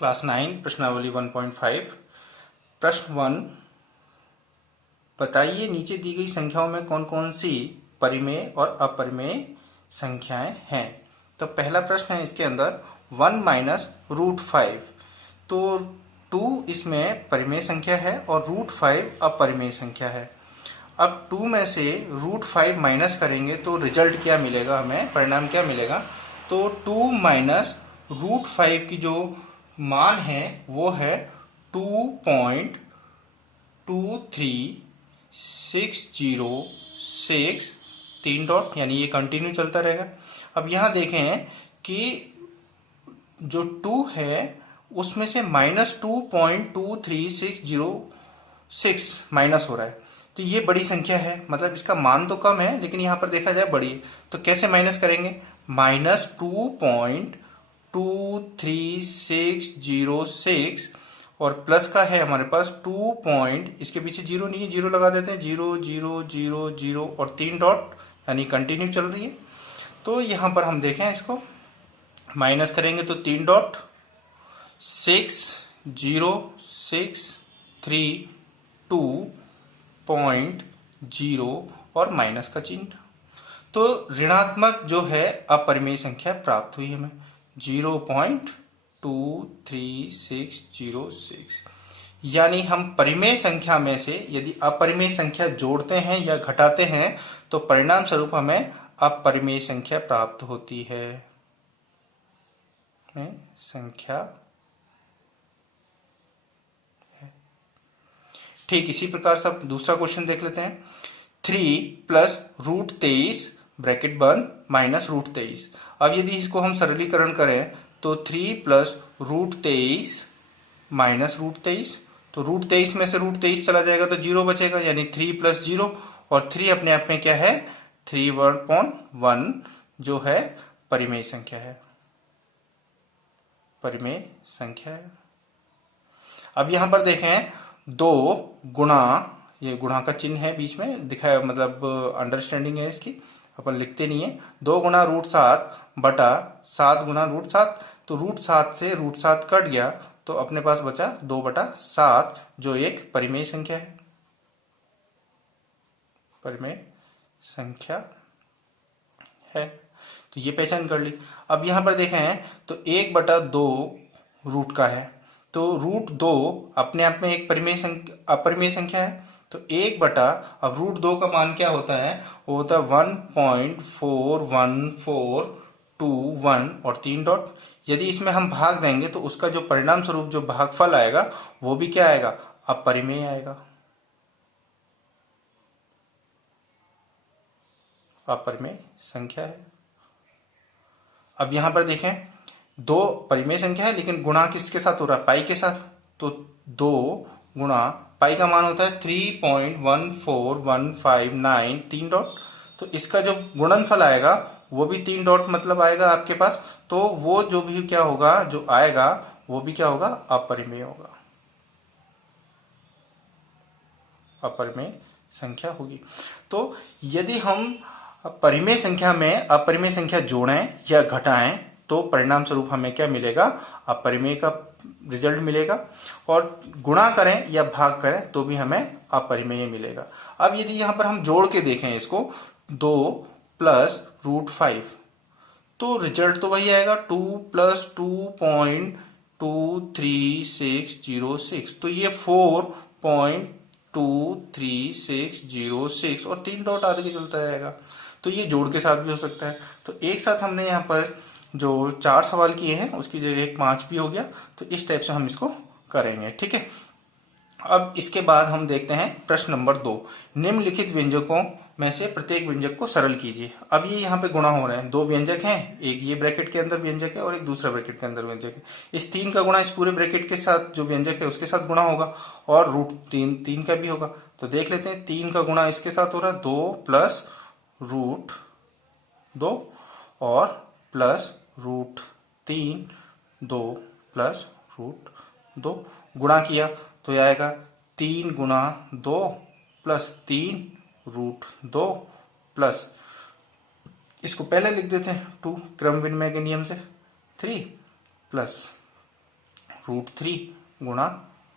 Class 9 प्रश्नावली 1.5 प्रश्न 1 बताइए नीचे दी गई संख्याओं में कौन कौन सी परिमेय और अपरिमेय संख्याएं हैं। तो पहला प्रश्न है इसके अंदर 1 माइनस रूट 5। तो 2 इसमें परिमेय संख्या है और रूट 5 अपरिमेय संख्या है। अब 2 में से रूट 5 माइनस करेंगे तो रिजल्ट क्या मिलेगा, हमें परिणाम क्या मिलेगा। तो 2 माइनस रूट 5 की जो मान है वो है 2.23606, 3 डॉट, यानी ये कंटिन्यू चलता रहेगा। अब यहाँ देखें कि जो 2 है उसमें से -2.23606 माइनस हो रहा है। तो ये बड़ी संख्या है, मतलब इसका मान तो कम है लेकिन यहाँ पर देखा जाए बड़ी है। तो कैसे माइनस करेंगे, -2.23606 और प्लस का है हमारे पास 2 पॉइंट, इसके पीछे जीरो नहीं है, जीरो लगा देते हैं, 0 0 0 0 और 3 डॉट, यानी कंटिन्यू चल रही है। तो यहाँ पर हम देखें इसको माइनस करेंगे तो 3 डॉट 60632.0 और माइनस का चिन्ह। तो ऋणात्मक जो है अपरिमेय संख्या प्राप्त हुई हमें 0.23606। यानी हम परिमेय संख्या में से यदि अपरिमेय संख्या जोड़ते हैं या घटाते हैं तो परिणाम स्वरूप हमें अपरिमेय संख्या प्राप्त होती है। संख्या ठीक इसी प्रकार से दूसरा क्वेश्चन देख लेते हैं। 3 प्लस रूट 23 ब्रैकेट बंद माइनस रूट 23। अब यदि इसको हम सरलीकरण करें तो 3 प्लस रूट 23 माइनस रूट 23, तो रूट 23 में से रूट 23 चला जाएगा तो 0 बचेगा, यानी 3 प्लस 0, और 3 अपने आप में क्या है 3/1 जो है परिमेय संख्या है, परिमेय संख्या है। अब यहां पर देखें 2 गुणा, ये गुणा का चिन्ह है बीच में दिखाया, मतलब अंडरस्टैंडिंग है इसकी, अपन लिखते नहीं है। 2 गुणा रूट 7 बटा 7 गुणा रूट 7, तो रूट 7 से रूट 7 कट गया तो अपने पास बचा 2/7 जो एक परिमेय संख्या है, परिमेय संख्या है। तो ये पहचान कर ली। अब यहां पर देखें तो 1/2 रूट का है, तो रूट 2 अपने आप में एक परिमेय संख्या, अपरिमेय संख्या है। तो 1 अब रूट 2 का मान क्या होता है, वो होता है 1.41421 और 3 डॉट। यदि इसमें हम भाग देंगे तो उसका जो परिणाम स्वरूप जो भागफल आएगा वो भी क्या आएगा, अपरिमेय आएगा, अपरिमेय संख्या है। अब यहां पर देखें 2 परिमेय संख्या है लेकिन गुणा किसके साथ हो रहा है, पाई के साथ। तो 2 गुणा पाई का मान होता है 3.14159 3 डॉट, तो इसका जो गुणनफल आएगा वो भी 3 डॉट मतलब आएगा आपके पास। तो वो जो भी क्या होगा, जो आएगा वो भी क्या होगा, अपरिमेय होगा, अपरिमेय संख्या होगी। तो यदि हम परिमेय संख्या में अपरिमेय संख्या जोड़ें या घटाएं तो परिणाम स्वरूप हमें क्या मिलेगा, अपरिमेय का रिजल्ट मिलेगा, और गुणा करें या भाग करें तो भी हमें अपरिमेय मिलेगा। अब यदि यहां पर हम जोड़ के देखें इसको 2 प्लस रूट 5, तो रिजल्ट तो वही आएगा 2 प्लस 2.23606, तो ये 4.23606 और 3 डॉट आगे चलता जाएगा। तो ये जोड़ के साथ भी हो सकता है। तो एक साथ हमने यहाँ पर जो 4 सवाल किए हैं उसकी जगह एक 5 भी हो गया। तो इस टाइप से हम इसको करेंगे, ठीक है। अब इसके बाद हम देखते हैं प्रश्न नंबर 2। निम्नलिखित व्यंजकों में से प्रत्येक व्यंजक को सरल कीजिए। अब ये यहाँ पे गुणा हो रहे हैं, 2 व्यंजक हैं, एक ये ब्रैकेट के अंदर व्यंजक है और एक दूसरा ब्रैकेट के अंदर व्यंजक है। इस 3 का गुणा इस पूरे ब्रैकेट के साथ जो व्यंजक है उसके साथ गुणा होगा, और रूट 3 का भी होगा। तो देख लेते हैं, 3 का गुणा इसके साथ हो रहा है 2 प्लस रूट 2 और प्लस रूट 3, 2 प्लस रूट 2 गुणा किया तो यह आएगा 3 गुणा 2 प्लस 3 रूट 2 प्लस, इसको पहले लिख देते हैं 2 क्रम विनिमय के नियम से, 3 प्लस √3 गुणा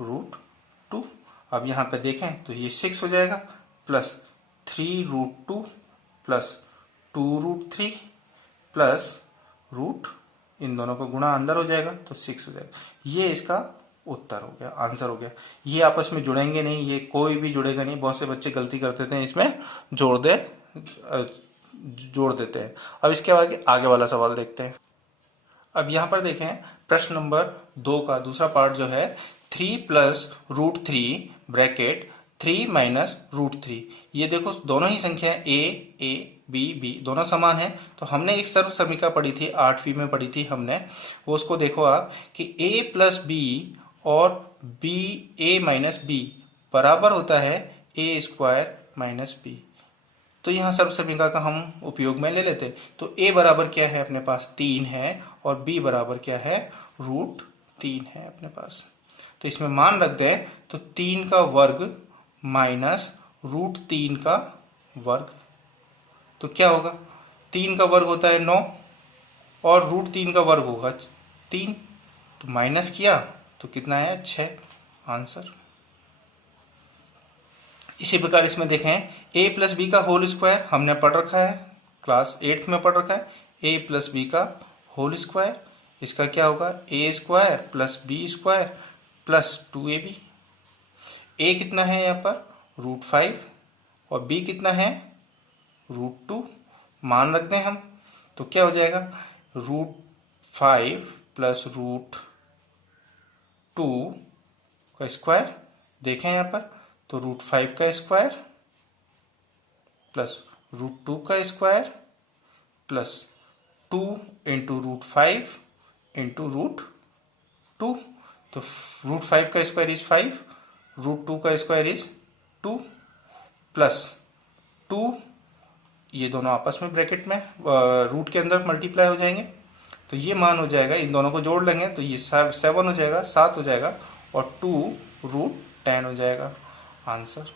√2। अब यहाँ पे देखें तो ये 6 हो जाएगा प्लस 3√2 प्लस 2√3 प्लस रूट, इन दोनों को गुणा अंदर हो जाएगा तो 6 हो जाएगा। ये इसका उत्तर हो गया, आंसर हो गया। ये आपस में जुड़ेंगे नहीं, ये कोई भी जुड़ेगा नहीं। बहुत से बच्चे गलती करते थे, इसमें जोड़ देते हैं। अब इसके आगे वाला सवाल देखते हैं। अब यहाँ पर देखें प्रश्न नंबर 2 का दूसरा पार्ट जो है 3 प्लस √3 ब्रैकेट 3 माइनस √3। ये देखो दोनों ही संख्या a b दोनों समान है। तो हमने एक सर्व समीकरण पढ़ी थी, 8वीं में पढ़ी थी हमने, वो उसको देखो आप कि a प्लस बी और a माइनस बी बराबर होता है a² माइनस बी। तो यहाँ सर्व समीकरण का हम उपयोग में ले लेते। तो a बराबर क्या है अपने पास 3 है और b बराबर क्या है √3 है अपने पास। तो इसमें मान रख दे तो 3 का वर्ग माइनस √3 का वर्ग, तो क्या होगा 3 का वर्ग होता है 9 और √3 का वर्ग होगा 3, तो माइनस किया तो कितना है 6 आंसर। इसी प्रकार इसमें देखें a प्लस बी का होल स्क्वायर हमने पढ़ रखा है, क्लास 8th में पढ़ रखा है। a प्लस बी का होल स्क्वायर, इसका क्या होगा a² plus b² plus 2ab। a कितना है यहाँ पर √5 और b कितना है √2, मान रखते हैं हम। तो क्या हो जाएगा √5 प्लस √2 का स्क्वायर, देखें यहाँ पर तो √5 का स्क्वायर प्लस √2 का स्क्वायर प्लस 2 इंटू √5 इंटू √2। तो √5 का स्क्वायर इज 5, √2 का स्क्वायर इज 2 प्लस 2, ये दोनों आपस में ब्रैकेट में रूट के अंदर मल्टीप्लाई हो जाएंगे। तो ये मान हो जाएगा, इन दोनों को जोड़ लेंगे तो ये 7 हो जाएगा, 7 हो जाएगा और 2√10 हो जाएगा आंसर।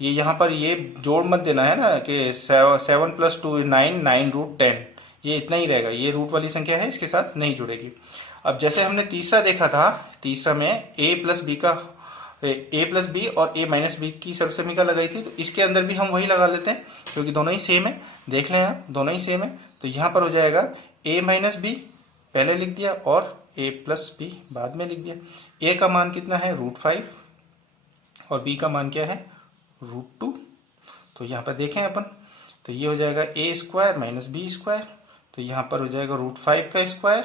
ये यहाँ पर ये जोड़ मत देना है ना कि 7 प्लस 2 9, 9√10, ये इतना ही रहेगा। ये रूट वाली संख्या है, इसके साथ नहीं जुड़ेगी। अब जैसे हमने तीसरा देखा था, तीसरा में a प्लस बी और a माइनस बी की सर्व समीकरण लगाई थी, तो इसके अंदर भी हम वही लगा लेते हैं क्योंकि दोनों ही सेम है। देख लें आप, दोनों ही सेम है। तो यहाँ पर हो जाएगा a माइनस बी पहले लिख दिया और a प्लस बी बाद में लिख दिया। a का मान कितना है √5 और b का मान क्या है √2। तो यहाँ पर देखें अपन, तो ये हो जाएगा a² माइनस b²। तो यहाँ पर हो जाएगा √5 का स्क्वायर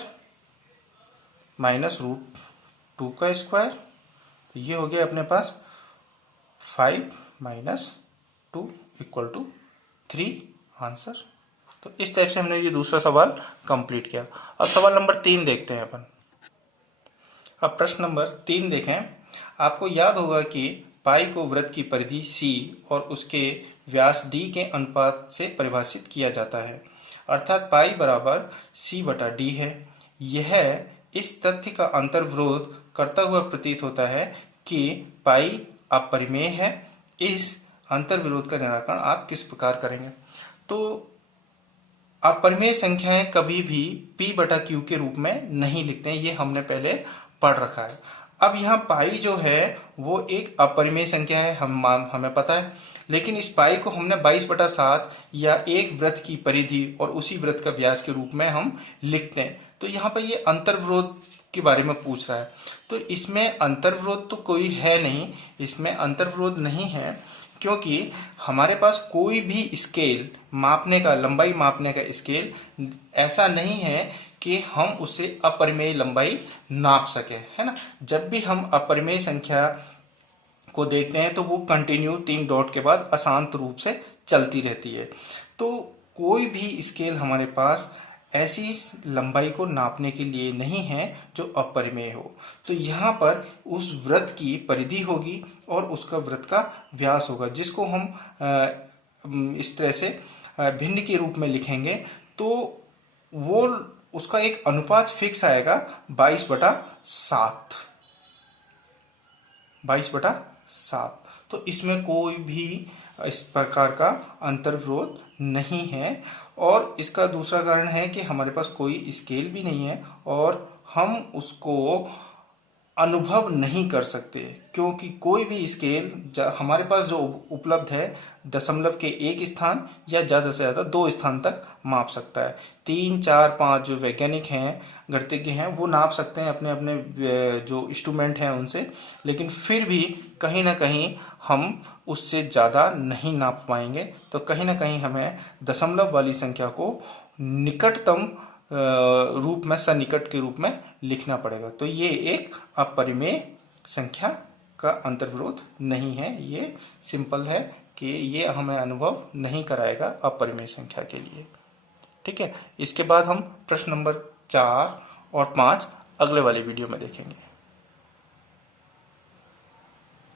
माइनस √2 का स्क्वायर। तो ये हो गया अपने पास 5 माइनस 2 इक्वल टू 3 आंसर। तो इस टाइप से हमने ये दूसरा सवाल कंप्लीट किया। अब सवाल नंबर 3 देखते हैं अपन। अब प्रश्न नंबर 3 देखें। आपको याद होगा कि पाई को वृत्त की परिधि C और उसके व्यास D के अनुपात से परिभाषित किया जाता है, अर्थात पाई बराबर C/D है। यह इस तथ्य का अंतर्विरोध करता हुआ प्रतीत होता है कि पाई अपरिमेय है। इस अंतर्विरोध का निराकरण आप किस प्रकार करेंगे? तो अपरिमेय संख्याएं कभी भी P/Q के रूप में नहीं लिखते हैं, ये हमने पहले पढ़ रखा है। अब यहाँ पाई जो है वो एक अपरिमेय संख्या है, हमें पता है, लेकिन इस पाई को हमने 22/7 या एक वृत्त की परिधि और उसी वृत्त का व्यास के रूप में हम लिखते हैं। तो यहाँ पर ये अंतर्विरोध के बारे में पूछ रहा है, तो इसमें अंतर्विरोध तो कोई है नहीं, इसमें अंतर्विरोध नहीं है क्योंकि हमारे पास कोई भी स्केल मापने का, लंबाई मापने का स्केल ऐसा नहीं है कि हम उससे अपरिमेय लंबाई नाप सके, है ना। जब भी हम अपरिमेय संख्या को देखते हैं तो वो कंटिन्यू 3 डॉट के बाद अशांत रूप से चलती रहती है। तो कोई भी स्केल हमारे पास ऐसी लंबाई को नापने के लिए नहीं है जो अपरिमेय हो। तो यहाँ पर उस वृत्त की परिधि होगी और उसका वृत्त का व्यास होगा, जिसको हम इस तरह से भिन्न के रूप में लिखेंगे। तो वो उसका एक अनुपात फिक्स आएगा 22/7। तो इसमें कोई भी इस प्रकार का अंतर्विरोध नहीं है। और इसका दूसरा कारण है कि हमारे पास कोई स्केल भी नहीं है और हम उसको अनुभव नहीं कर सकते, क्योंकि कोई भी स्केल हमारे पास जो उपलब्ध है दशमलव के एक स्थान या ज़्यादा से ज़्यादा 2 स्थान तक माप सकता है। 3, 4, 5 जो वैज्ञानिक हैं, गणितज्ञ हैं, वो नाप सकते हैं अपने अपने जो इंस्ट्रूमेंट हैं उनसे, लेकिन फिर भी कहीं ना कहीं हम उससे ज़्यादा नहीं नाप पाएंगे। तो कहीं ना कहीं हमें दशमलव वाली संख्या को निकटतम रूप में, सन्निकट के रूप में लिखना पड़ेगा। तो ये एक अपरिमेय संख्या का अंतर्विरोध नहीं है, ये सिंपल है कि ये हमें अनुभव नहीं कराएगा अपरिमेय संख्या के लिए। ठीक है, इसके बाद हम प्रश्न नंबर 4 और 5 अगले वाली वीडियो में देखेंगे।